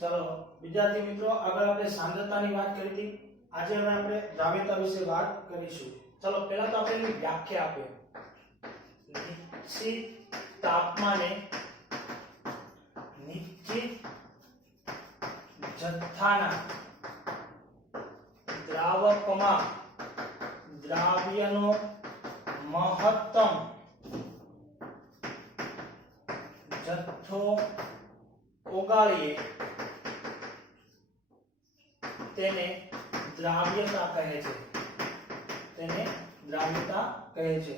चलो विद्यार्थी मित्रों આગળ આપણે સાંદ્રતાની વાત કરી હતી આજે હવે આપણે દ્રાવ્યતા વિશે વાત કરીશું ચલો પહેલા તો આપણે એની વ્યાખ્યા આપીએ નિશ્ચિત તાપમાને નિશ્ચિત જથ્થાના દ્રાવકમાં દ્રાવ્યનો મહત્તમ જથ્થો ઓગાળીએ તેને દ્રાવ્યતા કહે છે તેને દ્રાવ્યતા કહે છે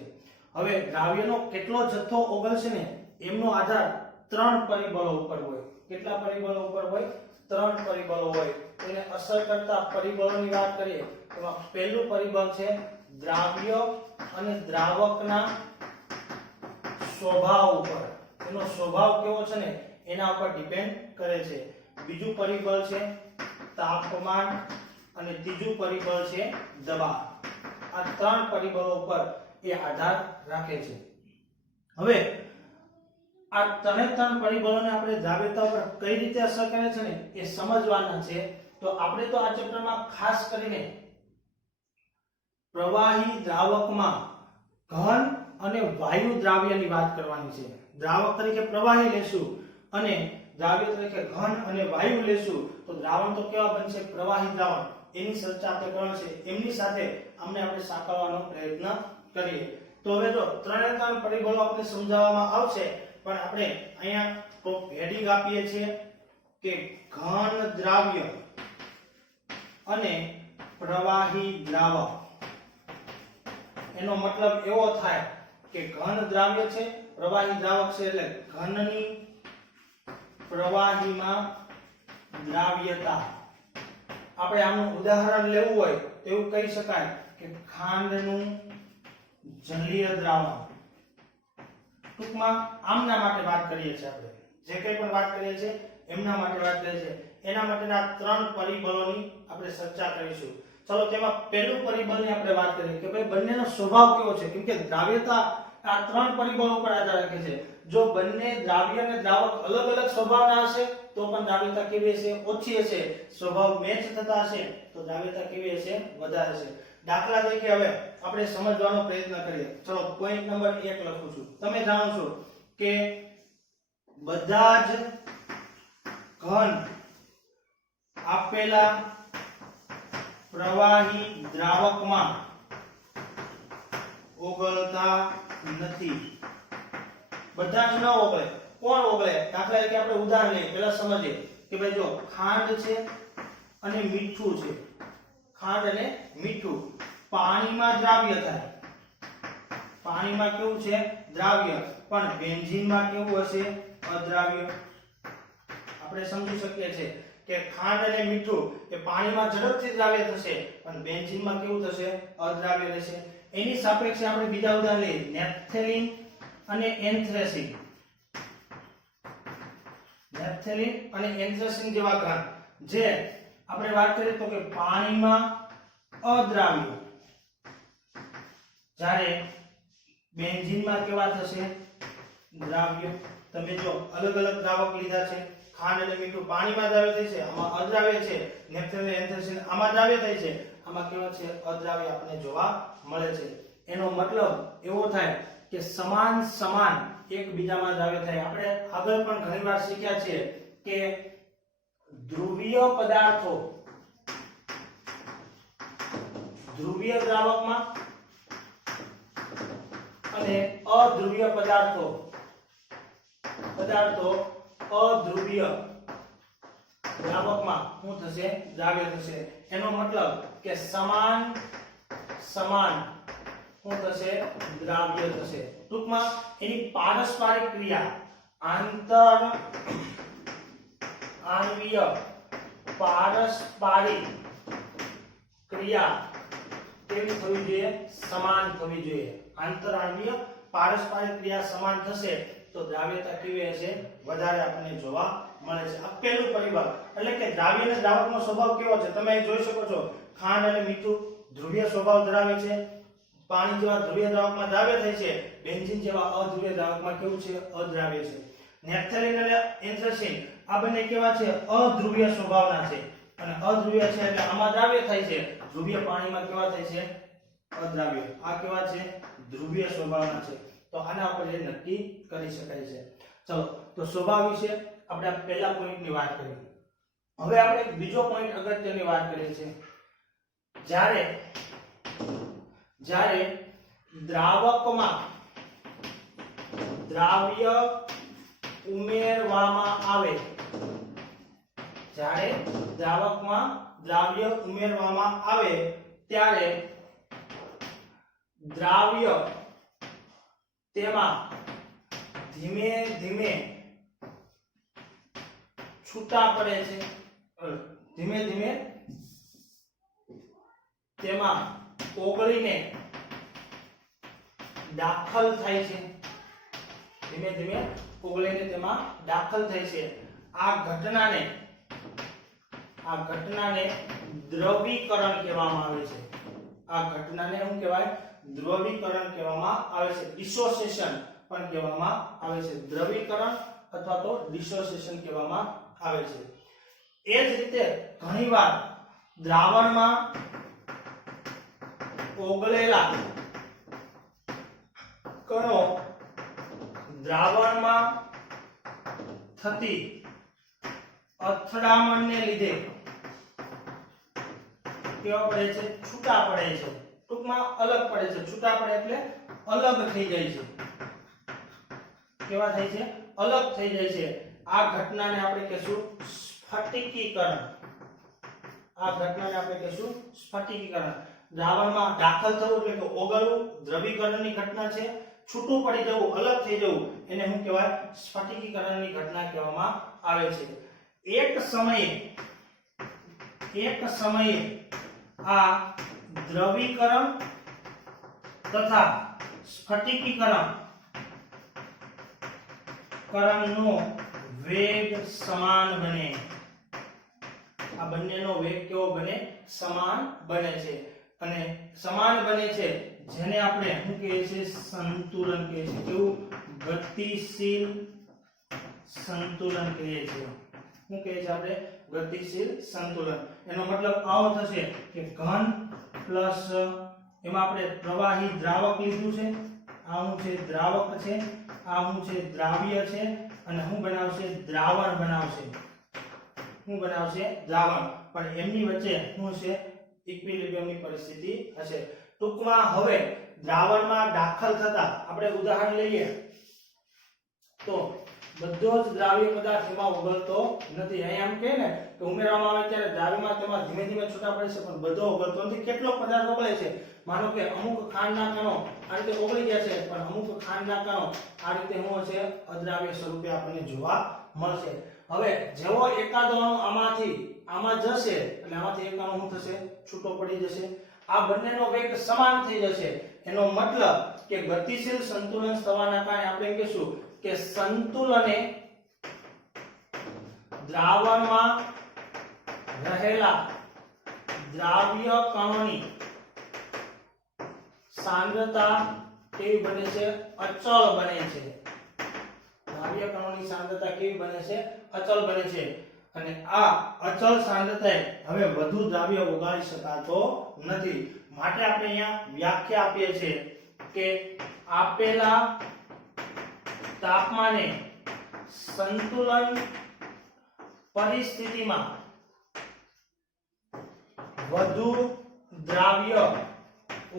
હવે દ્રાવ્યનો કેટલો જથ્થો ઓગળશે ને એમનો આધાર ત્રણ પરિબળો ઉપર હોય કેટલા પરિબળો ઉપર હોય ત્રણ પરિબળો હોય તેને અસર કરતા પરિબળોની વાત કરીએ તો પહેલું પરિબળ છે દ્રાવ્ય અને દ્રાવકના સ્વભાવ ઉપર એનો સ્વભાવ કેવો છે ને એના ઉપર ડિપેન્ડ કરે છે બીજું પરિબળ છે તાપમાન અને ત્રીજું પરિબળ છે દબાણ આ ત્રણ પરિબળો ઉપર એ આધાર રાખે છે હવે આ ત્રણ પરિબળોને આપણે દ્રાવ્યતા પર કઈ રીતે અસર કરે છે ને એ સમજવાના છે તો આપણે તો આ ચેપ્ટરમાં ખાસ કરીને પ્રવાહી દ્રાવકમાં ઘન અને વાયુ દ્રાવ્યની વાત કરવાની છે દ્રાવક તરીકે પ્રવાહી લેશું અને દ્રાવ્ય તરીકે ઘન અને વાયુ લેશું તો દ્રાવણ તો કેવા બનશે પ્રવાહી દ્રાવણ એની ચર્ચા આપણે કરવાની છે એમની સાથે આપણે સાંકળવાનો પ્રયત્ન કરીએ તો હવે જો ત્રણ પરિબળો આપણે સમજાવવામાં આવશે પણ આપણે અહીંયા હેડિંગ આપીએ છીએ કે ઘન દ્રાવ્ય અને પ્રવાહી દ્રાવક એનો મતલબ એવો થાય કે ઘન દ્રાવ્ય છે પ્રવાહી દ્રાવક છે એટલે ઘનની પ્રવાહીમાં દ્રાવ્યતા આપણે આનું ઉદાહરણ લેવું હોય તો એવું કહી શકાય કે ખાંડનું જલીય દ્રાવણ ટૂંકમાં આમના માટે વાત કરીએ છીએ આપણે જે કંઈ પણ વાત કરીએ છીએ એમના માટે વાત કરીએ છીએ એના માટેના ત્રણ પરિબળોની આપણે ચર્ચા કરીશું ચલો તેમાં પહેલું પરિબળની આપણે વાત કરીએ કે ભાઈ બંનેનો સ્વભાવ કેવો છે કેમ કે દ્રાવ્યતા આ ત્રણ પરિબળો પર આધાર રાખે છે જો બંને દ્રાવ્ય અને દ્રાવક અલગ અલગ સ્વભાવના હશે તો પણ દ્રાવ્યતા કેવી હશે ઓછી હશે સ્વભાવ મેચ થતા હશે તો દ્રાવ્યતા કેવી હશે વધારે હશે દાખલા તરીકે હવે આપણે સમજવાનો પ્રયત્ન કરીએ ચલો પોઈન્ટ નંબર 1 લખું છું તમે જાણો છો કે બધા જ ઘન આપેલા પ્રવાહી દ્રાવકમાં ઓગળતા નથી બધા જ ન ઓગળે કોણ ઓગળે દાખલા તરીકે આપણે ઉદાહરણ લઈએ પહેલા સમજીએ કે ભાઈ જો ખાંડ છે અને મીઠું છે ખાંડ અને મીઠું પાણીમાં દ્રાવ્ય થાય પાણીમાં કેવું છે દ્રાવ્ય પણ બેન્ઝીનમાં કેવું હશે અદ્રાવ્ય આપણે સમજી શકીએ છીએ કે ખાંડ અને મીઠું એ પાણીમાં ઝડપથી દ્રાવ્ય થશે પણ બેન્ઝીનમાં કેવું થશે અદ્રાવ્ય રહેશે એની સાપેક્ષે આપણે બીજા ઉદાહરણ લઈએ નેપ્થેલિન અને એન્થ્રેસિન નેપ્થેલિન અને એન્થ્રેસિન જેવા ઘન જે આપણે વાત કરીએ તો કે પાણીમાં અદ્રાવ્ય જ્યારે બેન્ઝીનમાં કેવા થશે દ્રાવ્ય તમે જો અલગ અલગ દ્રાવક લીધા છે ખાંડ અને મીઠું પાણીમાં દ્રાવ્ય થાય છે આમાં અદ્રાવ્ય છે નેપ્થેલિન એન્થ્રેસિન આમાં દ્રાવ્ય થાય છે આમાં કેવા છે અદ્રાવ્ય આપણને જોવા મળે છે એનો મતલબ એવો થાય કે સમાન સમાન એકબીજામાં દ્રાવ્ય થાય આપણે આગળ પણ ઘણીવાર શીખ્યા છે કે ધ્રુવીય પદાર્થો ધ્રુવીય દ્રાવકમાં અને અધ્રુવીય પદાર્થો અધ્રુવીય દ્રાવકમાં શું થશે દ્રાવ્ય થશે એનો મતલબ કે સમાન સમાન શું થશે દ્રાવ્ય થશે ટૂંકમાં એની પારસ્પરિક ક્રિયા આણ્વીય પારસ્પરિક ક્રિયા કેવી થવી જોઈએ સમાન થવી જોઈએ આંતરાણ્વીય પારસ્પરિક ક્રિયા સમાન થશે તો દ્રાવ્યતા કેવી હશે વધારે આપણને જોવા મળે છે આ પહેલું પરિબળ એટલે કે દ્રાવ્ય અને દ્રાવકનો સ્વભાવ કેવો છે તમે અહીં જોઈ શકો છો ખાંડ અને મીઠું ધ્રુવીય સ્વભાવ ધરાવે છે પાણી જેવા ધ્રુવીય દ્રાવકમાં દ્રાવ્ય થાય છે બેન્ઝીન જેવા અધ્રુવીય દ્રાવકમાં કેવું છે અદ્રાવ્ય છે નેપ્થેલિન અને એન્થ્રેસિન આ બંને કેવા છે? અધ્રુવીય સ્વભાવના છે. અને અધ્રુવીય છે એટલે આમાં દ્રાવ્ય થાય છે, ધ્રુવીય પાણીમાં કેવા થાય છે? અદ્રાવ્ય. આ કેવા છે? ધ્રુવીય સ્વભાવના છે. તો આના ઉપર એ નક્કી કરી શકાય છે. ચલો, તો સ્વભાવ વિશે આપણે પહેલા પોઈન્ટની વાત કરી. હવે આપણે બીજો પોઈન્ટ અગત્યની વાત કરીએ છીએ. જ્યારે દ્રાવકમાં દ્રાવ્ય ઉમેરવામાં આવે, જ્યારે દ્રાવકમાં દ્રાવ્ય ઉમેરવામાં આવે ત્યારે દ્રાવ્ય તેમાં ધીમે ધીમે છૂટા પડે છે, ધીમે ધીમે તેમાં ઓગળીને દાખલ થાય છે, ધીમે ધીમે ઓગળીને તેમાં દાખલ થાય છે. આ ઘટનાને દ્રવીકરણ કહેવામાં આવે છે. આ ઘટનાને શું કહેવાય? દ્રવીકરણ કહેવામાં આવે છે. ડિસોસિએશન પણ કહેવામાં આવે છે. દ્રવીકરણ અથવા તો ડિસોસિએશન કહેવામાં આવે છે. એ જ રીતે ઘણીવાર દ્રાવણમાં ઓગળેલા કણો દ્રાવણમાં થતી અથડામણને લીધે કેવા પડે છે? છૂટા પડે છે. ટૂંકમાં અલગ પડે છે. છૂટા પડે એટલે અલગ થઈ જાય છે. કેવા થાય છે? અલગ થઈ જાય છે. આ ઘટનાને આપણે કહીશું સ્ફટિકીકરણ. આ ઘટનાને આપણે કહીશું સ્ફટિકીકરણ. દ્રાવણમાં દાખલ થવું એટલે કે ઓગળવું દ્રવીકરણની ઘટના છે. છૂટું પડી જવું, અલગ થઈ જવું, એને શું કહેવાય? સ્ફટિકીકરણની ઘટના કહેવામાં આવે છે. એક સમયે આ દ્રવીકરણ તથા સ્ફટિકીકરણનો વેગ સમાન બને. આ બંનેનો વેગ કેવો બને? સમાન બને છે. અને સમાન બને છે જેને આપણે શું કહીએ છીએ? સંતુલન કહીએ છીએ. કેવું? ગતિશીલ સંતુલન કહીએ છીએ. શું કહીએ છીએ આપણે? ગતિશીલ સંતુલન. એનો મતલબ આવો થશે કે ઘન પ્લસ એમાં આપણે પ્રવાહી દ્રાવક લીધું છે, આ શું છે? દ્રાવક છે, આ શું છે? દ્રાવ્ય છે, અને શું બનાવશે? દ્રાવણ બનાવશે. શું બનાવશે? દ્રાવણ. પણ એમની વચ્ચે શું છે? ઇક્વિલિબ્રિયમની પરિસ્થિતિ હશે. ટૂંકમાં હવે દ્રાવણમાં દાખલ થતા આપણે ઉદાહરણ લઈએ તો બધો જ દ્રાવ્ય પદાર્થ એમાં ઓગળતો નથી. અહીં આમ કહે ને કે ઉમેરવામાં આવે ત્યારે દ્રાવ્યમાં તેમાં ધીમે ધીમે છૂટા પડે છે, પણ બધો ઓગળતો નથી. કેટલો પદાર્થ ઓગળે છે? માનો કે અમુક ખાંડના કણો આ રીતે ઓગળી ગયા છે, પણ અમુક ખાંડના કણો આ રીતે શું છે? અદ્રાવ્ય સ્વરૂપે આપણને જોવા મળશે. હવે જેવો એકાદો અણુ આમાં જશે એટલે આમાંથી એક અણુ શું થશે? છૂટો પડી જશે. આ બંનેનો વેગ સમાન થઈ જશે. એનો મતલબ કે ગતિશીલ સંતુલન થવાના કારણે આપણે કહીશું કે સંતુલને દ્રાવણમાં રહેલા દ્રાવ્ય કણોની સાંદ્રતા કેવી બને છે? અચળ બને છે. દ્રાવ્ય કણોની સાંદ્રતા કેવી બને છે? અચળ બને છે. અને આ અચળ સાંદ્રતાએ હવે વધુ દ્રાવ્ય ઓગાળી શકાતો નથી. માટે આપણે અહીંયા વ્યાખ્યા આપીએ છીએ કે આપેલા તાપમાને સંતુલન પરિસ્થિતિમાં વધુ દ્રાવ્ય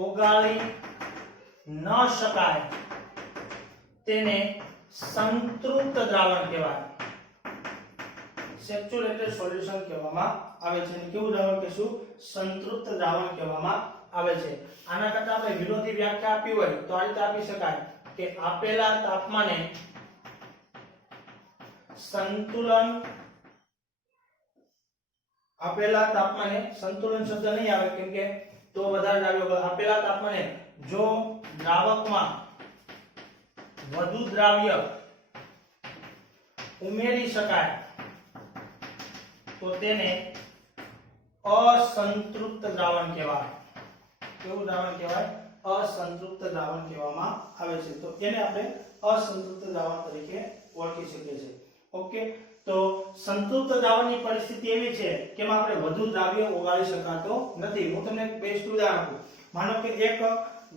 ઓગાળી ન શકાય તેને સંતૃપ્ત દ્રાવણ કહેવાય. સેચ્યુરેટેડ સોલ્યુશન કહેવામાં આવે છે. અને કેવું દ્રાવણ કહીશું? સંતૃપ્ત દ્રાવણ કહેવામાં આવે છે. આના કરતા આપણે વિરોધી વ્યાખ્યા આપી હોય તો આ રીતે આપી શકાય કે આપેલા તાપમાને સંતુલન શબ્દ નહીં આવે કેમ કે તો વધારે દ્રાવ્ય. આપેલા તાપમાને જો દ્રાવકમાં વધુ દ્રાવ્ય ઉમેરી શકાય તો તેને અસંતૃપ્ત દ્રાવણ કહેવાય. કેવું દ્રાવણ કહેવાય? અસંતૃપ્ત દ્રાવણ કહેવામાં આવે છે. તો એને આપણે અસંતૃપ્ત દ્રાવણ તરીકે ઓળખી શકીએ છીએ. ઓકે, તો સંતૃપ્ત દ્રાવણની પરિસ્થિતિ એવી છે કે એમાં આપણે વધુ દ્રાવ્ય ઓગાળી શકાતો નથી. હું તમને એક બેસ્ટ ઉદાહરણ આપું. માનો કે એક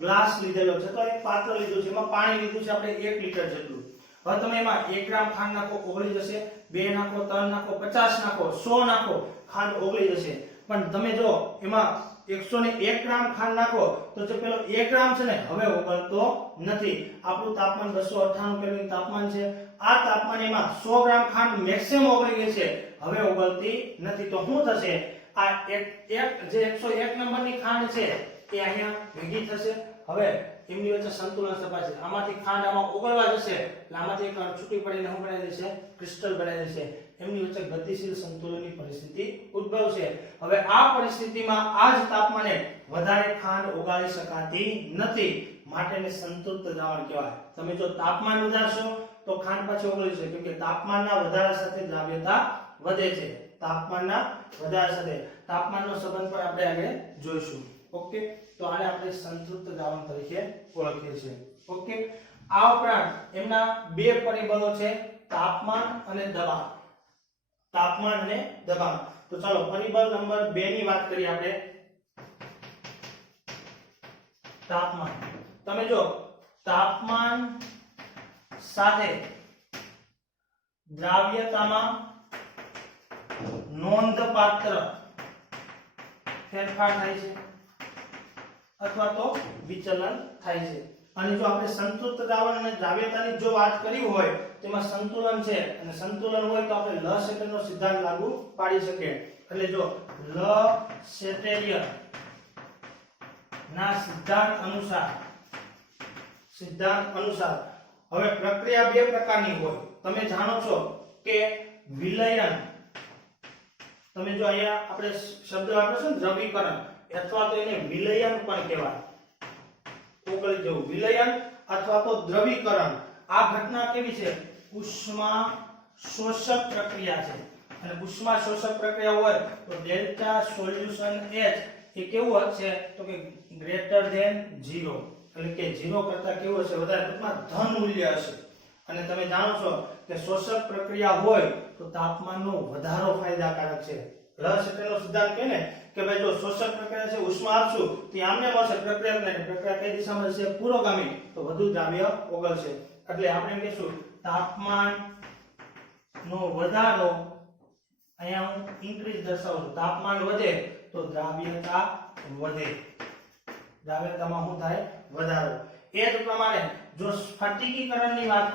ગ્લાસ લીધેલો છે, તો એક પાત્ર લીધું છે, એમાં પાણી લીધું છે આપણે 1 લીટર જેટલું. હવે તમે એમાં 1 ગ્રામ ખાંડ નાખો, ઓગળી જશે. 2 નાખો, 3 નાખો, 50 નાખો, 100 નાખો, ખાંડ ઓગળી જશે. પણ તમે જો એમાં 101 ગ્રામ ખાંડ નાખો તો જે પેલો 1 ગ્રામ છે ને હવે ઓગળતો નથી. આપણું તાપમાન 298 કેલ્વિન તાપમાન છે. આ તાપમાનમાં 100 ગ્રામ ખાંડ મેક્સિમમ ઓગળી ગઈ છે, હવે ઓગળતી નથી. તો શું થશે? આ જે 101 નંબરની ખાંડ છે એ અહીંયા ભેગી થશે. હવે એમની વચ્ચે સંતુલન સ્થપાશે. આમાંથી ખાંડ આમાં ઓગળવા જશે એટલે આમાંથી એક છૂટી પડીને શું બનાવી દેશે? ક્રિસ્ટલ બનાવી દેશે. એમની વચ્ચે ગતિશીલ સંતુલનની પરિસ્થિતિ ઉદ્ભવશે. હવે આ પરિસ્થિતિમાં આ જ તાપમાને વધારે ખાંડ ઓગાળી શકાતી નથી, માટે એને સંતૃપ્ત દ્રાવણ કહેવાય. તમે જો તાપમાન વધારશો તો ખાંડ પાછી ઓગળી જશે, કેમ કે તાપમાનના વધારા સાથે દ્રાવ્યતા વધે છે. તાપમાનના વધારા સાથે તાપમાનનો સંબંધ પણ આપણે આગળ જોઈશું. ઓકે, તો આને આપણે સંતૃપ્ત દ્રાવણ તરીકે ઓળખીએ છીએ. ઓકે, આ ઉપરાંત એમના બે પરિબળો છે, તાપમાન અને દબાણ. તાપમાન અને દબાણ. તો ચાલો પરિબળ નંબર 2 ની વાત કરીએ આપણે. તાપમાન. તમે જો તાપમાન સાથે દ્રાવ્યતામાં નોંધપાત્ર ફેરફાર થાય છે અથવા તો વિચલન થાય છે. અને જો આપણે સંતૃપ્ત દ્રાવણ અને દ્રાવ્યતાની જો વાત કરી હોય તેમાં સંતુલન છે, અને સંતુલન હોય તો આપણે લસેટરનો સિદ્ધાંત લાગુ પાડી શકીએ. એટલે જો લસેટેરિય ના સિદ્ધાંત અનુસાર હવે પ્રક્રિયા બે પ્રકારની હોય. તમે જાણો છો કે વિલયન, તમે જો અહીંયા આપણે શબ્દ વાપરો છો ને દ્રવીકરણ, અથવા તો એને વિલયન પણ કહેવાય. ઓગળી જવું, વિલયન અથવા તો દ્રવીકરણ. આ ઘટના કેવી છે? ઉષ્મા શોષક પ્રક્રિયા છે. અને ઉષ્મા શોષક પ્રક્રિયા હોય તો ડેલ્ટા સોલ્યુશન H એ કેવું હશે? તો કે ગ્રેટર ધેન 0, એટલે કે 0 કરતા કેવું હશે? વધારે, ટૂંકમાં ધન મૂલ્ય હશે. અને તમે જાણો છો કે શોષક પ્રક્રિયા હોય તો તાપમાનનો વધારો ફાયદાકારક છે. લસેટરનો સિદ્ધાંત કહે ને કે ભાઈ જો શોષક પ્રક્રિયા છે, ઉષ્મા આપશું તો આમને મળશે પ્રક્રિયા કઈ દિશામાં જશે? પુરોગામી, તો વધુ દ્રાવ્ય ઓગળશે. એટલે આપણે કહીશું તાપમાન નો વધારો, અહીંયા હું ઇન્ક્રીઝ દર્શાવું છું. તાપમાન વધે તો દ્રાવ્યતા વધે. દ્રાવ્યતામાં શું થાય? વધારો. એ જ પ્રમાણે જો સ્ફટિકીકરણની વાત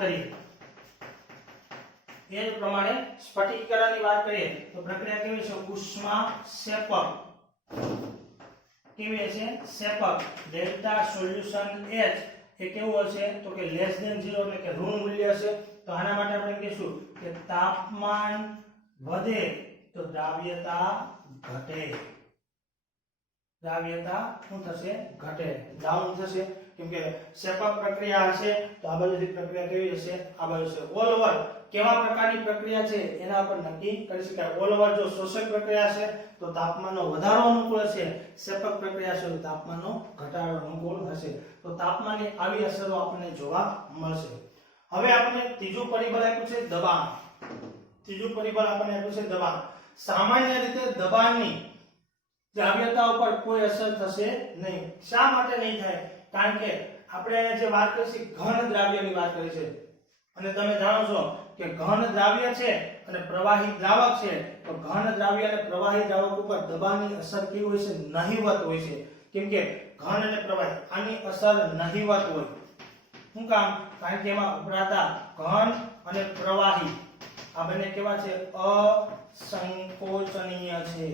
કરીએ, તો પ્રક્રિયા કેવી છે? ઉષ્મા શેપક. કેવી હશે? શેપક. ડેલ્ટા સોલ્યુશન H એ કેવું હશે? તો કે લેસ ધેન 0, એટલે કે ઋણ મૂલ્ય હશે. તો આના માટે આપણે કહીશું કે તાપમાન વધે તો દ્રાવ્યતા ઘટે. દ્રાવ્યતા શું થશે? ઘટે, ડાઉન થશે. કેમ કે શેપક પ્રક્રિયા હશે તો આ બાજુથી પ્રક્રિયા કેવી હશે? આ બાજુ છે. ઓલ ઓવર કેવા પ્રકારની પ્રક્રિયા છે એના પર નક્કી કરી શકાય. ઓલ ઓવર જો શોષક પ્રક્રિયા છે તો તાપમાનનો વધારો અનુકૂળ હશે, શેપક પ્રક્રિયા છે તો તાપમાનનો ઘટાડો અનુકૂળ હશે. તો તાપમાનની આવી અસરો આપણને જોવા મળશે. હવે આપણને ત્રીજું પરિબળ આપ્યું છે દબાણ. ત્રીજું પરિબળ આપણને આપ્યું છે દબાણ. સામાન્ય રીતે દબાણની દ્રાવ્યતા ઉપર કોઈ અસર થશે નહીં. શા માટે નહીં થાય? કારણ કે આપણે અહીંયા જે વાત કરી છે ઘન દ્રાવ્યની વાત કરી છે, અને તમે જાણો છો કે ઘન દ્રાવ્ય છે અને પ્રવાહી દ્રાવક છે. તો ઘન દ્રાવ્ય અને પ્રવાહી દ્રાવક ઉપર દબાણની અસર કેવી હોય છે? નહિવત હોય છે. કેમ કે ઘન અને પ્રવાહી આની અસર નહિવત હોય. શું કામ? કારણ કે એમાં વપરાતા ઘન અને પ્રવાહી આ બંને કેવા છે? અસંકોચનીય છે.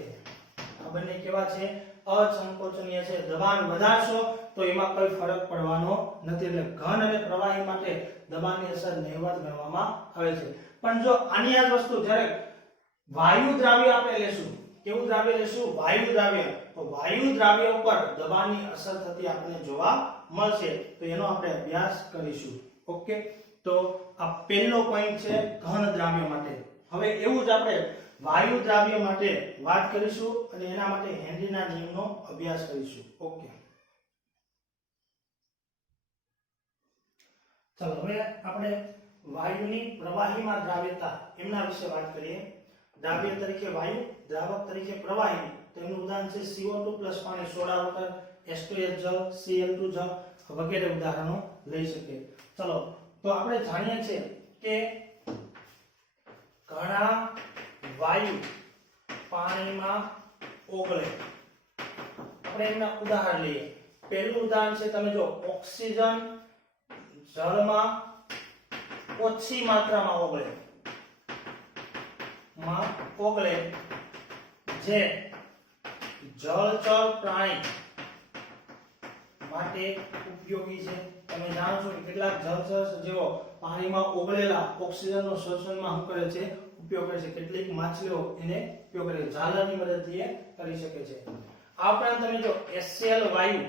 આ બંને કેવા છે? અસંકોચનીય છે. દબાણ વધારશો તો એમાં કોઈ ફરક પડવાનો નથી. એટલે ઘન અને પ્રવાહી માટે દબાણની અસર નહિવત ગણવામાં આવે છે. પણ જો આની આ વસ્તુ જ્યારે વાયુ દ્રાવ્ય આપણે લેશું, કેવું દ્રાવ્ય લેશું? વાયુ દ્રાવ્ય. તો વાયુ દ્રાવ્ય ઉપર દબાણની અસર થતી આપણને જોવા મળશે. તો એનો આપણે અભ્યાસ કરીશું. ઓકે, તો આ પહેલો પોઈન્ટ છે ઘન દ્રાવ્ય માટે. હવે એવું જ આપણે વાયુ દ્રાવ્ય માટે વાત કરીશું અને એના માટે હેનરીના નિયમનો અભ્યાસ કરીશું. ઓકે, ચાલો હવે આપણે વાયુની પ્રવાહીમાં દ્રાવ્યતા એમના વિશે વાત કરીએ. દ્રાવ્ય તરીકે વાયુ, દ્રાવક તરીકે પ્રવાહી. તેનું ઉદાહરણ છે CO2 પ્લસ પાણી, સોડા વોટર, H2S જળ, Cl2 જળ વગેરે ઉદાહરણો લઈ શકીએ. ચલો તો આપણે જાણીએ છીએ કે ઘણા વાયુ પાણીમાં ઓગળે. આપણે એના ઉદાહરણ લઈએ. પહેલું ઉદાહરણ છે, તમે જો ઓક્સિજન જળમાં ઓછી માત્રામાં ઓગળે જે જળચર પ્રાણી માટે ઉપયોગી છે. તમે જાણો છો કે કેટલાક જળચર સજીવો પાણીમાં ઓગળેલા ઓક્સિજનનો શોષણમાં શું કરે છે, ઉપયોગ કરે છે. કેટલીક માછલીઓ એને ઉપયોગ કરે છે, ઝાલરની મદદથી કરી શકે છે. આ ઉપરાંત તમે જો HCl વાયુ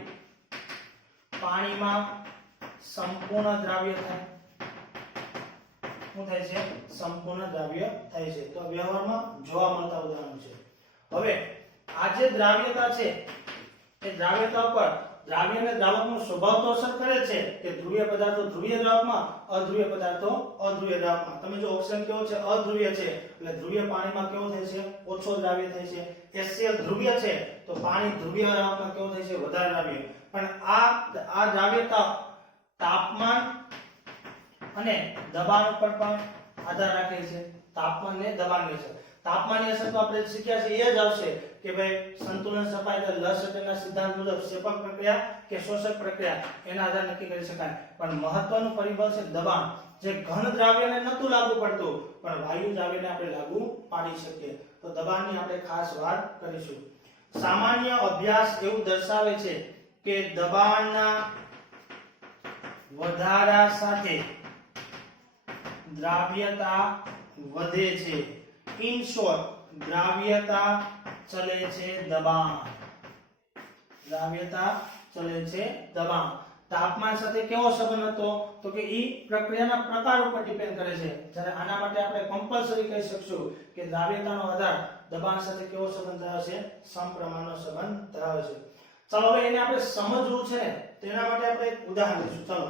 પાણીમાં સંપૂર્ણ દ્રાવ્ય થાય. શું થાય છે? સંપૂર્ણ દ્રાવ્ય થાય છે. તો વ્યવહારમાં જોવા મળતા ઉદાહરણ છે. હવે આ જે દ્રાવ્યતા છે એ દ્રાવ્યતા પર દ્રાવ્ય અને દ્રાવકનો સ્વભાવ તો અસર કરે છે કે ધ્રુવીય પદાર્થો ધ્રુવીય દ્રાવકમાં, અધ્રુવીય પદાર્થો અધ્રુવીય દ્રાવકમાં. તમે જો ઓક્સિજન કેવો છે? અધ્રુવીય છે, એટલે ધ્રુવીય પાણીમાં કેવો થાય છે? ઓછો દ્રાવ્ય થાય છે. HCl ધ્રુવીય છે તો પાણી ધ્રુવીય દ્રાવકમાં કેવો થાય છે? વધારે દ્રાવ્ય. પણ આ દ્રાવ્યતા તાપમાન અને દબાણ ઉપર પણ આધાર રાખે છે. તાપમાન ને દબાણ ની અસર. તાપમાનની અસર તો આપણે શીખ્યા છે એ જ આવશે કે ભાઈ સંતુલન સપાય એટલે લસટના સિદ્ધાંત મુજબ સેપક પ્રક્રિયા કે શોષક પ્રક્રિયા એના આધારે નક્કી કરી શકાય. પણ મહત્વનું પરિબળ છે દબાણ, જે ઘન દ્રાવ્યને નતું લાગુ પડતું પણ વાયુ દ્રાવ્યને આપણે લાગુ પાડી શકીએ. તો દબાણની આપણે ખાસ વાત કરીશું. સામાન્ય અભ્યાસ એવું દર્શાવે છે કે દબાણના વધારા સાથે દ્રાવ્યતા વધે છે. ઇન શોર્ટ, દ્રાવ્યતા ચલે છે દબાણ. દ્રાવ્યતા ચલે છે દબાણ. તાપમાન સાથે કેવો સંબંધ હતો? તો કે ઈ પ્રક્રિયાના પ્રકાર ઉપર ડિપેન્ડ કરે છે. જ્યારે આના માટે આપણે કમ્પલસરી કહી શકશું કે દ્રાવ્યતાનો આધાર દબાણ સાથે કેવો સંબંધ ધરાવે છે? સમપ્રમાણનો સંબંધ ધરાવે છે. ચાલો હવે એને આપણે સમજવું છે ને તેના માટે આપણે એક ઉદાહરણ લઈશું. ચાલો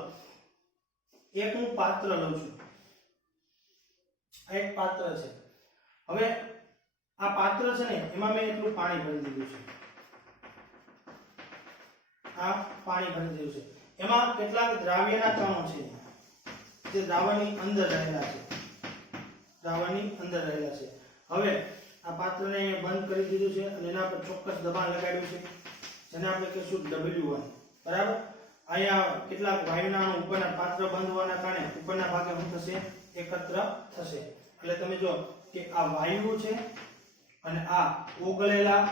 એક હું પાત્ર લઉં છું. આ એક પાત્ર છે. હવે આ પાત્ર છે ને એમાં મેં એટલું પાણી ભરી દીધું છે. આ પાણી ભરી દીધું છે. એમાં કેટલાક દ્રાવ્યના કણો છે જે દ્રાવણની અંદર રહેલા છે. દ્રાવણની અંદર રહેલા છે. હવે આ પાત્રને બંધ કરી દીધું છે અને એના પર ચોક્કસ દબાણ લગાડ્યું છે જેને આપણે કહીશું W1. બરાબર. અહીંયા કેટલાક વાયુના અણુ ઉપરના પાત્ર બંધ હોવાના કારણે ઉપરના ભાગે શું થશે? એકત્ર થશે. એટલે તમે જો કે આ વાયુ છે અને આ ઓગળેલા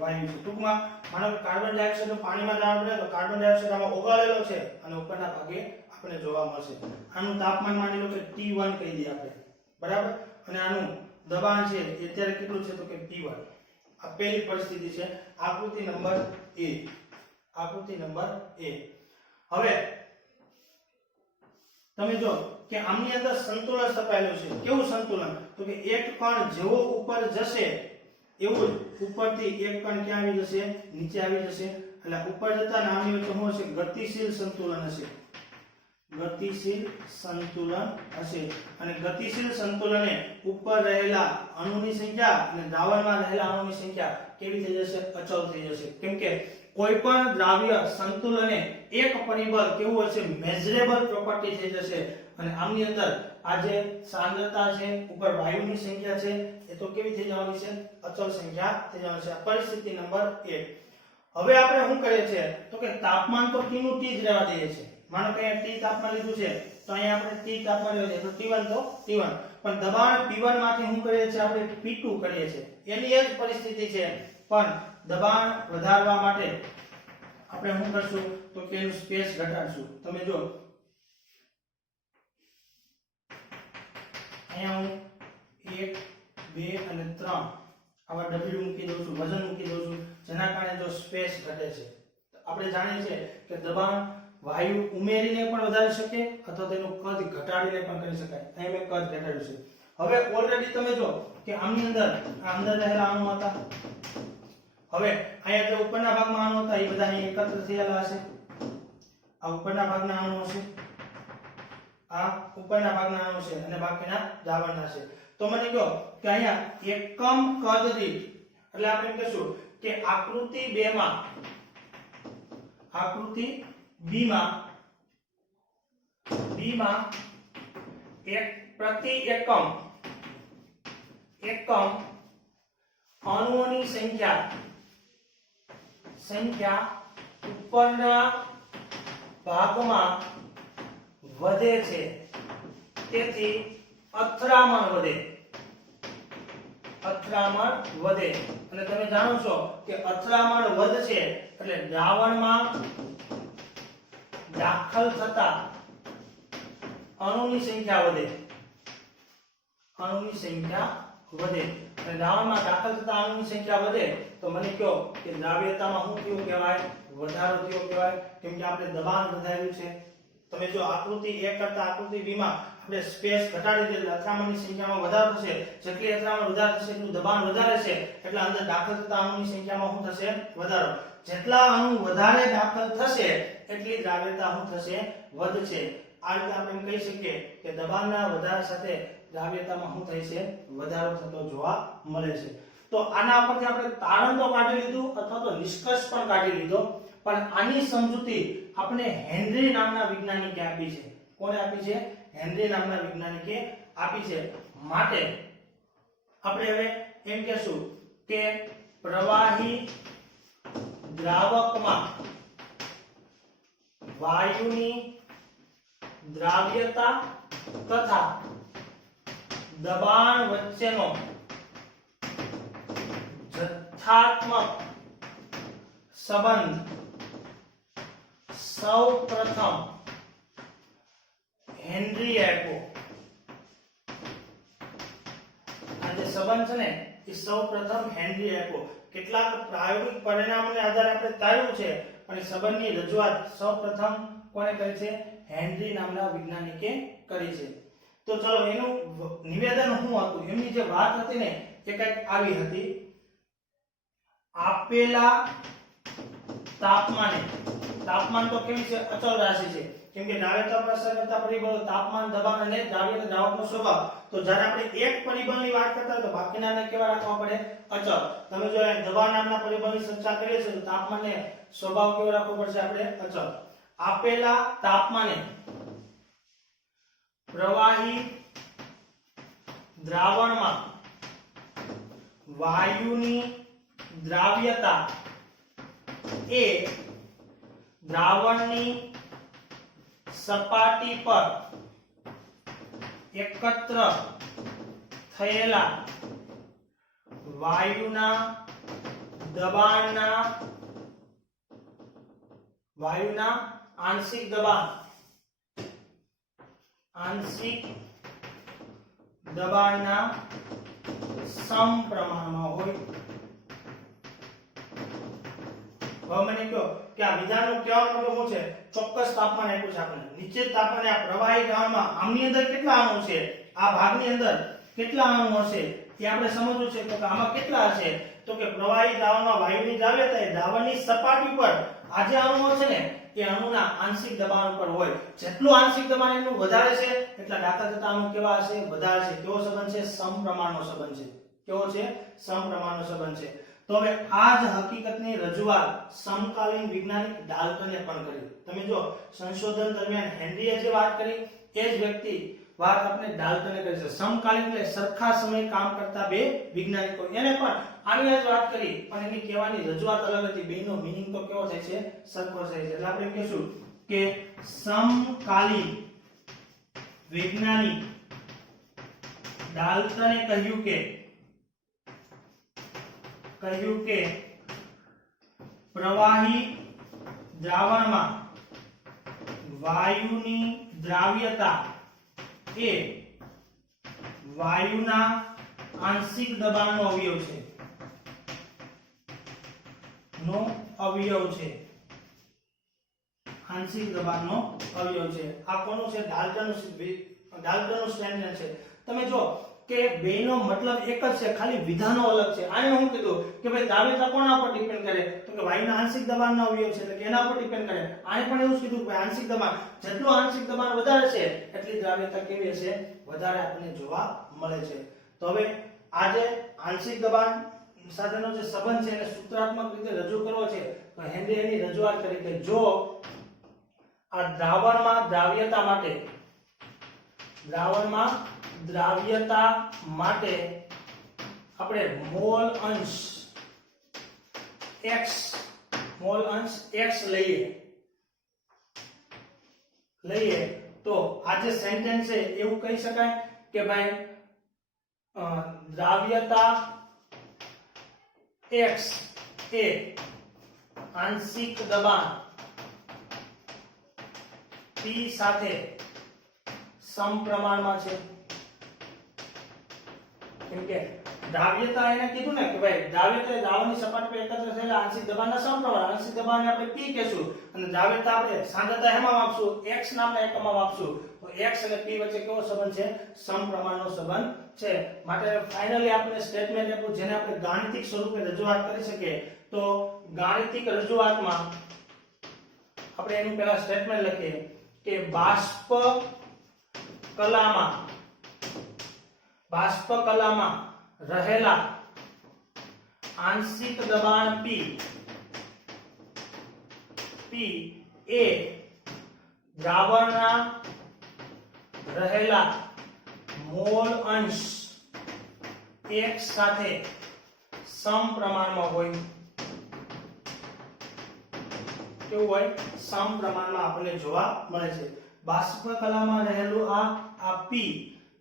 વાયુ છે. ટૂંકમાં માનો કે કાર્બન ડાયોક્સાઇડ પાણીમાં દ્રાવણ બને તો કાર્બન ડાયોક્સાઇડ આમાં ઓગળેલો છે અને ઉપરના ભાગે આપણે જોવા મળશે. આનું તાપમાન માની લો કે T1 કહી દઈએ આપણે. બરાબર. અને આનું દબાણ છે અત્યારે કેટલું છે? તો કે P1. આ પહેલી પરિસ્થિતિ છે. આકૃતિ નંબર A. આકૃતિ નંબર A. હવે તમે જો કે આમની અંદર સંતુલન સ્થપાયેલું છે. કેવું સંતુલન? તો કે એક કણ જેવો ઉપર જશે એવું જ ઉપરથી એક કણ ક્યાં આવી જશે? નીચે આવી જશે. એટલે ઉપર જતા આમની વચ્ચે શું હશે? ગતિશીલ સંતુલન હશે. ગતિશીલ સંતુલન હશે. અને ગતિશીલ સંતુલને ઉપર રહેલા અણુની સંખ્યા અને દ્રાવણમાં રહેલા અણુની સંખ્યા કેવી થઈ જશે? અચળ થઈ જશે. કેમ કે કોઈ પણ દ્રાવ્ય સંતુલને એક પરિબળ કેવું હશે? મેઝરેબલ પ્રોપર્ટી થઈ જશે. અને આમની અંદર આ જે સાંદ્રતા છે, ઉપર વાયુની સંખ્યા છે, એ તો કેવી થઈ જવાની છે? અચળ સંખ્યા થઈ જવાની છે. પરિસ્થિતિ નંબર 1. હવે આપણે શું કરીએ છીએ? તો કે તાપમાન તો T નું T જ રહેવા દઈએ છીએ. માનો કે T તાપમાન લીધું છે તો અહીંયા આપણે T તાપમાન લઈએ તો T1 તો T1. પણ દબાણ P1 માંથી શું કરીએ છીએ? આપણે P2 કરીએ છીએ. એની જ પરિસ્થિતિ છે. પણ દબાણ વધારવા માટે આપણે શું કરશું? તો કે એનું સ્પેસ ઘટાડશું. તમે જો અહીંયા હું 1 2 અને 3 આવા W મૂકી દઉં છું, વજન મૂકી દઉં છું, જેના કારણે જો સ્પેસ ઘટે છે. આપણે જાણીએ છીએ કે દબાણ વાયુ ઉમેરીને પણ વધારી શકે અથવા તેનું કદ ઘટાડીને પણ કરી શકાય. અહીં મેં કદ ઘટાડ્યું છે. હવે ઓલરેડી તમે જો કે આમની અંદર આ અંદર રહેલા અણુ હતા. હવે અહીંયા જે ઉપરના ભાગમાં અણુ હતા એ બધા અહીં એકત્ર થયેલા હશે. આ ઉપરના ભાગના અણુ હશે આ ઉપરના ભાગના અણુ છે અને બાકીના દ્રાવણના છે. તો મને કહો કે અહીંયા એકમ કદ દીઠ એટલે આપણે એમ કહીશું કે આકૃતિ 2 માં આકૃતિ B માં એક પ્રતિ એકમ અણુઓની સંખ્યા ઉપરના ભાગમાં વધે છે, તેથી અથડામણ વધે અને તમે જાણો છો કે અથડામણ વધશે એટલે દ્રાવણમાં દાખલ થતા અણુની સંખ્યા વધે અને દ્રાવણમાં દાખલ થતા અણુની સંખ્યા વધે તો મને કહો કે દ્રાવ્યતામાં શું થયું કહેવાય? વધારો થયો કહેવાય, કેમ કે આપણે દબાણ વધાર્યું છે. તમે જો આકૃતિ 1 કરતા આકૃતિ 2 માં આપણે સ્પેસ ઘટાડી દીધી, અથડામણની સંખ્યામાં વધારો થશે. જેટલી અથડામણ વધારે થશે એટલું દબાણ વધારે છે, એટલે અંદર દાખલ થતા અણુની સંખ્યામાં શું થશે? વધારો. જેટલા અણુ વધારે દાખલ થશે એટલી દ્રાવ્યતા શું થશે? વધશે. આ રીતે આપણે કહી શકીએ કે દબાણના વધારા સાથે દ્રાવ્યતામાં શું થાય છે? વધારો થતો જોવા મળે છે. તો આના પરથી આપણે તારણ તો કાઢી લીધું અથવા તો નિષ્કર્ષ પણ કાઢી લીધો, પણ આની સમજૂતી આપણે હેનરી નામના વૈજ્ઞાનિકે આપી છે. કોણે આપી છે? હેનરી નામના વૈજ્ઞાનિકે આપી છે. માટે આપણે હવે એમ કહેશું કે પ્રવાહી દ્રાવકમાં વાયુની દ્રાવ્યતા તથા દબાણ વચ્ચેનો જથ્થાત્મક સંબંધ સૌપ્રથમ હેનરી આપ્યો. આ જે સંબંધ છે ને એ સૌપ્રથમ હેનરી આપ્યો. કેટલાક પ્રાયોગિક પરિણામોને આધારે આપણે તાર્યું છે, પણ એ સંબંધની રજૂઆત સૌપ્રથમ કોણે કરી છે? હેનરી નામના વૈજ્ઞાનિકે કરી છે. તો ચલો એનું નિવેદન શું હતું? એમની જે વાત હતી ને એ કંઈક આવી હતી: આપેલા તાપમાને, તાપમાન તો કેવી છે? અચળ રાશિ છે, કેમ કે દ્રાવ્યતા પર અસર કરતા પરિબળો તાપમાન, દબાણ અને દ્રાવ્ય દ્રાવકનો સ્વભાવ. તો જ્યારે આપણે એક પરિબળની વાત કરતા હોય તો બાકીનાને કેવા રાખવા પડે? અચળ. તમે જો દબાણ નામના પરિબળની ચર્ચા કરીએ છીએ તો તાપમાનને સ્વભાવ કેવો રાખવો પડશે? આપણે અચળ. આપેલા તાપમાને પ્રવાહી દ્રાવણમાં વાયુની દ્રાવ્યતા એ દ્રાવણની સપાટી પર એકત્ર થયેલા વાયુના આંશિક દબાણના સમપ્રમાણમાં હોય. હવે મને કહો કે આ વિધાનનો કહેવાનો મતલબ શું છે? ચોક્કસ તાપમાન આપ્યું છે આપણે, નિશ્ચિત તાપમાને આ પ્રવાહી દ્રાવણમાં આમની અંદર કેટલા અણુ છે, આ ભાગની અંદર કેટલા અણુ હશે એ આપણે સમજવું છે. તો આમાં કેટલા હશે? તો કે પ્રવાહી દ્રાવણમાં વાયુની દ્રાવ્યતા એ દ્રાવણની સપાટી પર આ જે અણુઓ છે ને એ અણુના આંશિક દબાણ ઉપર હોય. જેટલું આંશિક દબાણ એનું વધારે છે એટલા દાખલ થતા અણુ કેવા હશે? વધારે છે. કેવો સંબંધ છે? સમપ્રમાણનો સંબંધ છે. કેવો છે? સમપ્રમાણનો સંબંધ છે. તો હવે આ જ હકીકતની રજૂઆત સમકાલીન વૈજ્ઞાનિક ડાલ્ટને પણ કરી. તમે જો સંશોધન દરમિયાન હેનરીએ જે વાત કરી એ જ વ્યક્તિ વાત આપણે ડાલ્ટને કરી છે. સમકાલીન એટલે સરખા સમયે કામ કરતા બે વૈજ્ઞાનિકો, એને પણ આની જ વાત કરી, પણ એની કહેવાની રજૂઆત અલગ હતી. બેનો મીનિંગ તો કેવો થાય છે? સરખો થાય છે. એટલે આપણે એમ કહીશું કે સમકાલીન વૈજ્ઞાનિક ડાલ્ટને કહ્યું કે પ્રવાહી દ્રાવણમાં વાયુની દ્રાવ્યતા એ વાયુના આંશિક દબાણનો અવયવ છે. આંશિક દબાણનો અવયવ છે. આ કોનું છે? ડાલ્ટનનું સ્ટેન્ડર્ડ છે. તમે જો કે બેનો મતલબ એક જ છે, ખાલી વિધાનો અલગ છે. આને હું કીધું કે ભાઈ દ્રાવ્યતા કોના પર ડિપેન્ડ કરે, તો કે વાયુના આંશિક દબાણનો અવયવ છે એટલે કે એના પર ડિપેન્ડ કરે. આને પણ એવું જ કીધું કે આંશિક દબાણ, જેટલું આંશિક દબાણ વધારે છે એટલી દ્રાવ્યતા કેવી હશે, વધારે આપણને જોવા મળે છે. તો હવે આજે આંશિક દબાણ સાથેનો જે સંબંધ છે એને સૂત્રાત્મક રીતે રજૂ કરવો છે. તો હેનરી એની રજૂઆત કરી કે જો આ દ્રાવણમાં દ્રાવ્યતા માટે આપણે મોલ અંશ x લઈએ તો આ જે સેન્ટેન્સ છે એવું કહી શકાય કે ભાઈ દ્રાવ્યતા x એ આંશિક દબાણ P સાથે સમપ્રમાણમાં છે. કેમ કે દ્રાવ્યતા એને કીધું ને કે ભાઈ દ્રાવ્યતા દ્રાવણની સપાટી પર એકત્ર થયેલા આંશિક દબાણના સમપ્રમાણ, આંશિક દબાણને આપણે P કહેશું અને દ્રાવ્યતા આપણે સાંદ્રતા હેમાં માપશું, x નામના એકમમાં માપશું. તો x અને P વચ્ચે કેવો સંબંધ છે, સમપ્રમાણનો સંબંધ છે. માટે ફાઇનલી આપણે સ્ટેટમેન્ટ આપ્યું જેને આપણે ગાણિતિક સ્વરૂપે રજૂઆત કરી શકીએ. તો ગાણિતિક રજૂઆતમાં આપણે એનું પહેલા સ્ટેટમેન્ટ લખીએ કે બાષ્પ કલામાં રહેલા આંશિક દબાણ P એ દ્રાવણના રહેલા મોલ અંશ x સાથે સમપ્રમાણમાં હોય. કેવું હોય, સમપ્રમાણમાં આપણને જોવા મળે છે. બાષ્પ કલામાં રહેલું આ P,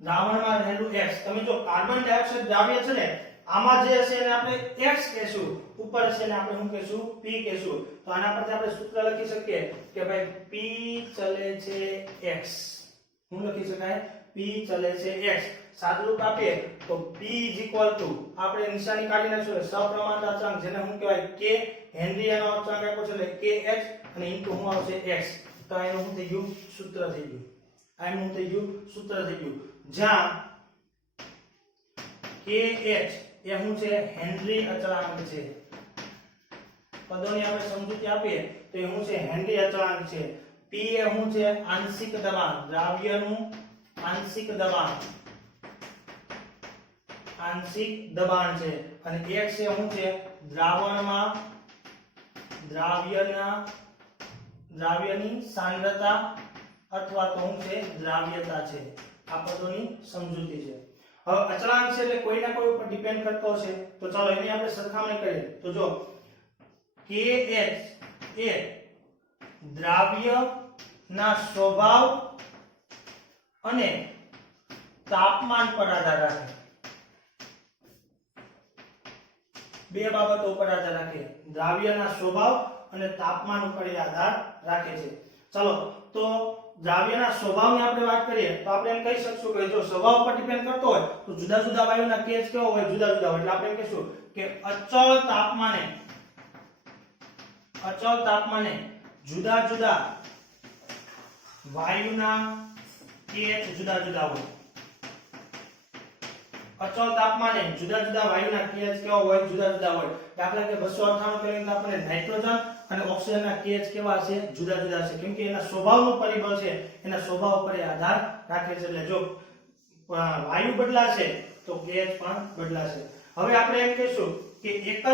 દ્રાવણમાં રહેલું x. તમે જો કાર્બન ડાયોક્સાઇડ દ્રાવ્ય છે ને આમાં જે હશે એને આપણે x કહેશું, ઉપર છે ને આપણે શું કહેશું, P કહેશું. તો આના પરથી આપણે સૂત્ર લખી શકીએ કે ભાઈ P ચલે છે x. શું લખી શકાય, P ચલે છે x. સાદુરૂપ આપીએ તો P આપણે નિશાની કાઢી નાખશું સપ્રમાણતા અચળાંક જેને શું કહેવાય k. હેનરીનો અચળાંક આપ્યો છે એટલે kh અને ઇન્ટુ શું આવશે x. તો એનું શું થઈ ગયું, સૂત્ર થઈ ગયું. જ્યાં kh એ શું છે, હેનરી અચળાંક છે. પદોની આપણે સમજૂતી આપીએ તો એ શું છે, હેનરી અચળાંક છે. P એ શું છે, આંશિક દબાણ, દ્રાવ્યનું આંશિક દબાણ છે. અને x એ શું છે, દ્રાવ્યની સાંદ્રતા અથવા તો શું છે, દ્રાવ્યતા છે. આ પદોની સમજૂતી છે. હવે અચળાંક છે એટલે કોઈના કોઈ ઉપર ડિપેન્ડ કરતો હશે. તો ચાલો એની આપણે સરખામણી કરીએ. તો જો kh એ દ્રાવ્યના સ્વભાવ અને તાપમાન પર આધાર રાખે. બે બાબતો ઉપર આધાર રાખે, દ્રાવ્યના સ્વભાવ અને તાપમાન ઉપર આધાર રાખે છે. ચાલો તો દ્રાવ્યના સ્વભાવની આપણે વાત કરીએ તો આપણે એમ કહી શકશું કે જો સ્વભાવ પર ડિપેન્ડ કરતો હોય તો જુદા જુદા વાયુના કેસ કેવો હોય, જુદા જુદા હોય. એટલે આપણે એમ કહીશું કે અચળ તાપમાને જુદા જુદા વાયુના કેસ જુદા જુદા હોય. અચળ તાપમાને જુદા જુદા વાયુના કેસ કેવા હોય, જુદા જુદા હોય. દાખલા કે 298 કેલ્વિન તાપમાને નાઇટ્રોજન અને ઓક્સિજનના કેચ કેવા છે, જુદા જુદા છે. કેમ કે એના સ્વભાવનું પરિબળ છે, એના સ્વભાવ પર આધાર રાખે છે. એટલે જો વાયુ બદલાશે તો કેચ પણ બદલાશે. હવે આપણે એમ કહીશું કે એક જ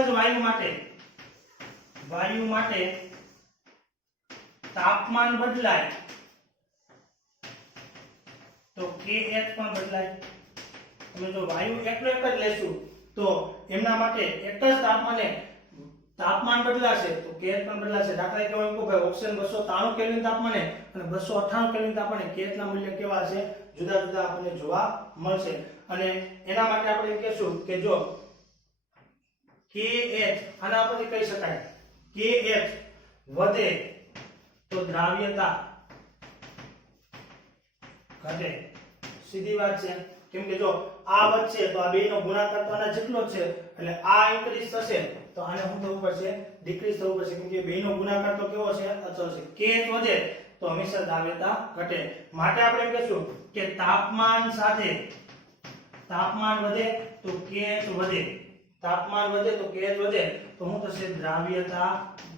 વાયુ માટે તાપમાન બદલાય તો kh પણ બદલાય. તમે જો વાયુ એકલો એક જ લેશું તો એમના માટે એક જ તાપમાન બદલાશે તો kh પણ બદલાશે. દાખલા કેવો કે ભાઈ ઓક્સિજન 293 કેલ્વિન તાપમાને અને 298 કેલ્વિન તાપમાને kh ના મૂલ્ય કેવા હશે, જુદા જુદા આપણને જોવા મળશે. અને એના માટે આપણે એમ કહેશું કે જો kh આના પરથી કહી શકાય kh વધે તો દ્રાવ્યતા ઘટે. સીધી વાત છે. કેમ કે જો આ વધશે તો આ બેનો ગુણાકાર તો આના જેટલો છે એટલે આ ઇન્ક્રીઝ થશે તો આને શું થવું પડશે, ડિક્રીઝ થવું પડશે. કેમ કે બેનો ગુણાકાર તો કેવો છે, અચળ છે. kh વધે તો હંમેશા દ્રાવ્યતા ઘટે. માટે આપણે એમ કહીશું કે તાપમાન સાથે તાપમાન વધે તો kh વધે, તાપમાન વધે તો kh વધે તો શું થશે? દ્રાવ્યતા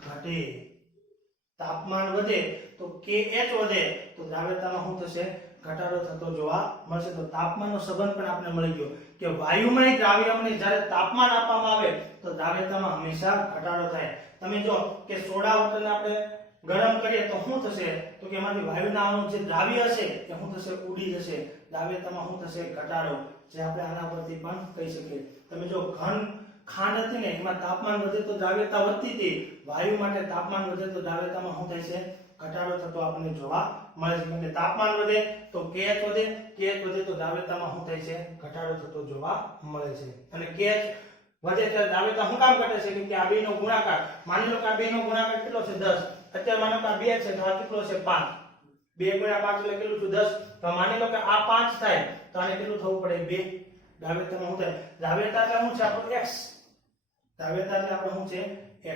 ઘટે. તાપમાન વધે તો kh વધે તો દ્રાવ્યતામાં શું થશે? ઘટાડો થતો જોવા મળશે. તો તાપમાનનો સંબંધ પણ આપણે મળી ગયો કે વાયુમય દ્રાવ્યમને જ્યારે તાપમાન આપવામાં આવે તો દ્રાવ્યતામાં હંમેશા ઘટાડો થાય. તમે જો કે સોડા બોટલને આપણે ગરમ કરીએ તો શું થશે? તો કે એમાંથી વાયુના અણુ જે દ્રાવ્ય હશે એ શું થશે? ઉડી જશે. દ્રાવ્યતામાં શું થશે? ઘટાડો. જે આપણે આના પરથી પણ કહી શકીએ. તમે જો ઘન ખાંડ હતી ને એમાં તાપમાન વધે તો દ્રાવ્યતા વધતી હતી, વાયુ માટે તાપમાન વધે તો દ્રાવ્યતામાં શું થાય છે? ઘટાડો થતો આપણને જોવા મળે છે. એટલે તાપમાન વધે તો kh વધે, kh વધે તો દ્રાવ્યતામાં શું થાય છે? ઘટાડો થતો જોવા મળે છે. અને kh વધે ત્યારે દ્રાવ્યતા શું કામ ઘટે છે? કે આ બેનો ગુણાકાર, માની લો કે આ બેનો ગુણાકાર કેટલો છે? 10. અત્યારે માનો કે આ 2 છે તો આ કેટલો છે? 5. 2 × 5 એટલે કેટલું છે? 10. તો માની લો કે આ 5 થાય તો આને કેટલું થવું પડે? 2. દ્રાવ્યતામાં શું થાય? દ્રાવ્યતા એટલે શું છે? આપણું x. દ્રાવ્યતા એટલે આપણે શું છે?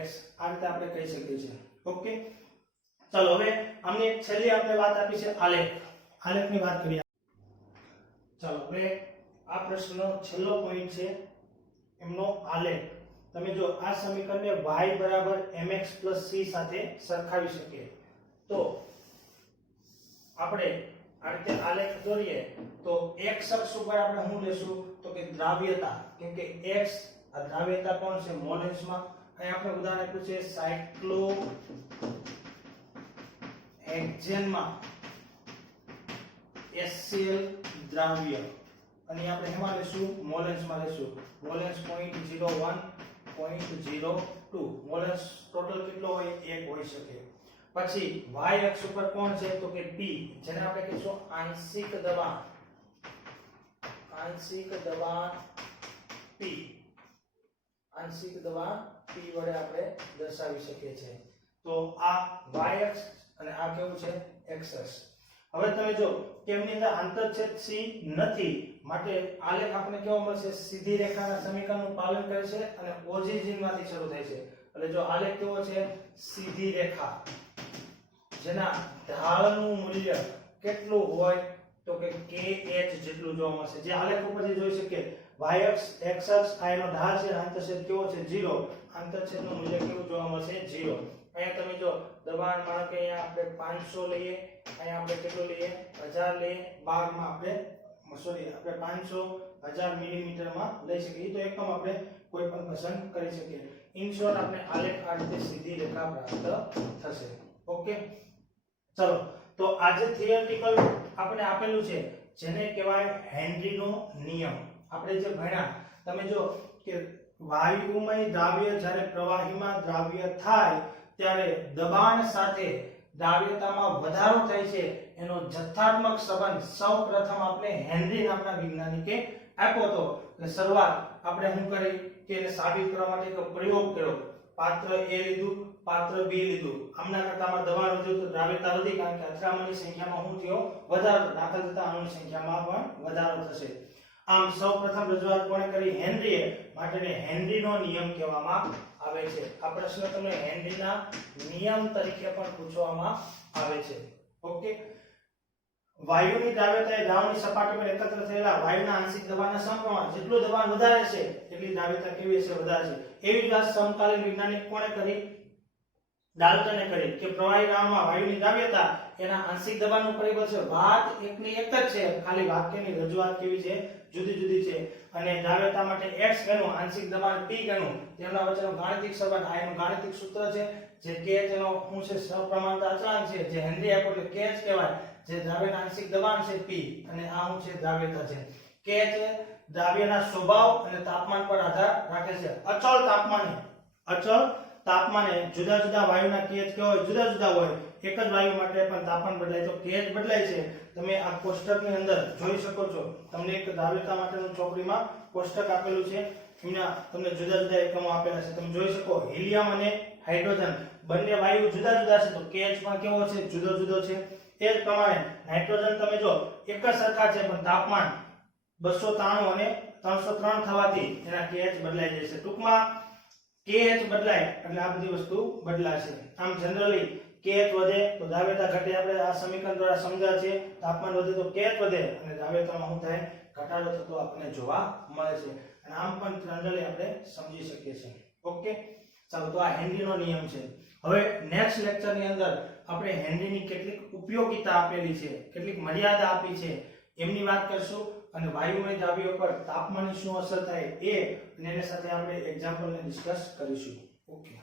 x. આ રીતે આપણે કહી શકીએ છીએ. ઓકે, ચલો હવે આમની એક છેલ્લી આપણે વાત આપી છે આલેખ. આલેખની વાત કરીએ. ચલો હવે આ પ્રશ્નનો છેલ્લો પોઈન્ટ છે એમનો આલેખ. તમે જો આ સમીકરણને y બરાબર mx c સાથે સરખાવી શકીએ તો આપણે આ રીતે આલેખ દોરીએ તો x અક્ષ ઉપર આપણે શું લેશું? તો કે દ્રાવ્યતા. કેમ કે x આ દ્રાવ્યતા કોણ છે? મોલેન્સમાં. અહીં આપણે ઉદાહરણ આપ્યું છે સાયક્લો હેક્ઝેનમાં HCl દ્રાવ્ય, અને આપણે એમાં લેશું? મોલેન્સમાં લેશું. મોલેન્સ 0.01 0.02. મોલેન્સ ટોટલ કેટલો હોય? 1 હોઈ શકે. પછી y અક્ષ ઉપર કોણ છે? તો કે p, જેને આપણે કહીશું આંશિક દબાણ. આંશિક દબાણ p. આંશિક દબાણ p વડે આપણે દર્શાવી શકીએ છીએ. તો આ y અક્ષ અને આ કેવું છે? x અક્ષ. હવે તમે જો કે એમની અંદર આંતરછેદ c નથી, માટે આલેખ આપણે કેવો મળશે? સીધી રેખાના સમીકરણનું પાલન કરે છે અને ઓરિજિન માંથી શરૂ થાય છે. એટલે જો આલેખ કેવો છે? સીધી રેખા જેના ઢાળનું મૂલ્ય કેટલું હોય? તો કે kh જેટલું જોવા મળશે. જે આલેખ ઉપરથી જોઈ શકીએ y અક્ષ x અક્ષ આ એનો ઢાળ છે, આંતરછેદ કેવો છે? 0. આંતરછેદનું મૂલ્ય કેવું જોવા મળશે? 0. અહીંયા તમે જો દબાણ માનો કે અહીંયા આપણે 500 લઈએ, અહીંયા આપણે કેટલું લઈએ? 1000 લઈએ. ભાગમાં આપણે આપણે 500 1000 મિલીમીટરમાં લઈ શકીએ. તો એકમ આપણે કોઈ પણ પસંદ કરી શકીએ. ઇન શોર્ટ આપણે આલેખ આ રીતે સીધી રેખા પ્રાપ્ત થશે. ઓકે, ચલો તો આજે થિયરિટિકલ આપણે આપેલું છે જેને કહેવાય હેનરીનો નિયમ. આપણે જે ભણ્યા, તમે જો કે વાયુમય દ્રાવ્ય જ્યારે પ્રવાહીમાં દ્રાવ્ય થાય ત્યારે દબાણ સાથે દ્રાવ્યતામાં વધારો થાય છે. એનો જથ્થાત્મક સંબંધ સૌપ્રથમ આપણે હેનરી નામના વૈજ્ઞાનિકે આપ્યો હતો. એટલે શરૂઆત આપણે શું કરી કે એને સાબિત કરવા માટે એક પ્રયોગ કર્યો. પાત્ર A લીધું, પાત્ર B લીધું. આમના કરતામાં દબાણ વધ્યું તો દ્રાવ્યતા વધી, કારણ કે અથડામણની સંખ્યામાં શું થયો? વધારો. દાખલ થતા અણુની સંખ્યામાં પણ વધારો થશે. આમ સૌપ્રથમ રજૂઆત કોણે કરી? હેનરીએ. માટે હેનરીનો નિયમ કહેવામાં આવે છે. આ પ્રશ્ન તમને હેનરીના નિયમ તરીકે પણ પૂછવામાં આવે છે. ઓકે, વાયુની દ્રાવ્યતા એ દ્રાવણની સપાટી પર એકત્ર થયેલા વાયુના આંશિક દબાણના સમપ્રમાણ. જેટલું દબાણ વધારે છે એટલી દ્રાવ્યતા કેવી હશે? વધારે છે. એવી જ વાત સમકાલીન વૈજ્ઞાનિક કોણે કરી? ડાલ્ટને કરી કે પ્રવાહી દ્રાવણમાં વાયુની દ્રાવ્યતા એના આંશિક દબાણનું પરિબળ છે. વાત એકની એક જ છે, ખાલી વાક્યની રજૂઆત કેવી છે? જુદી જુદી છે. અને દ્રાવ્યતા માટે x ગણું, આંશિક દબાણ p ગણું, તેમના વચ્ચેનો ગાણિતિક સંબંધ આ એનું ગાણિતિક સૂત્ર છે. જે kh એનો શું છે? સપ્રમાણતા અચળાંક છે. જે હેનરી આપ્યો એટલે kh કહેવાય. જે દ્રાવ્યના આંશિક દબાણ છે p, અને આ શું છે? દ્રાવ્યતા છે. kh દ્રાવ્યના સ્વભાવ અને તાપમાન પર આધાર રાખે છે. અચળ તાપમાને જુદા જુદા વાયુના kh કેવા હોય? જુદા જુદા હોય. એક જ વાયુ માટે પણ તાપમાન બદલાય તો kh બદલાય છે. તમે આ કોષ્ટકની અંદર જોઈ શકો છો. તમને એક દ્રાવ્યતા માટેનું ચોપડીમાં કોષ્ટક આપેલું છે. એના તમને જુદા જુદા એકમો આપેલા છે. તમે જોઈ શકો હિલિયમ અને હાઇડ્રોજન બંને વાયુ જુદા જુદા છે, તો kh પણ કેવો છે? જુદો જુદો છે. એ જ પ્રમાણે નાઇટ્રોજન તમે જો એક જ સરખા છે, પણ તાપમાન 293 અને 303 થવાથી એના kh બદલાઈ જશે. ટૂંકમાં kh બદલાય એટલે આ બધી વસ્તુ બદલાશે. આમ જનરલી kh વધે તો દ્રાવ્યતા ઘટે. આપણે આ સમીકરણ દ્વારા સમજ્યા છે. તાપમાન વધે તો kh વધે અને દ્રાવ્યતામાં શું થાય? ઘટાડો થતો આપણને જોવા મળે છે અને આમ પણ જનરલી આપણે સમજી શકીએ છીએ ઓકે ચાલો તો આ હેનરીનો નિયમ છે હવે નેક્સ્ટ લેક્ચરની અંદર આપણે હેનરીની કેટલીક ઉપયોગિતા આપેલી છે કેટલીક મર્યાદા આપી છે એમની વાત કરશું અને વાયુમય દ્રાવ્યો પર તાપમાનની શું અસર થાય એ અને એની સાથે આપણે એક્ઝામ્પલને ડિસ્કસ કરીશું ઓકે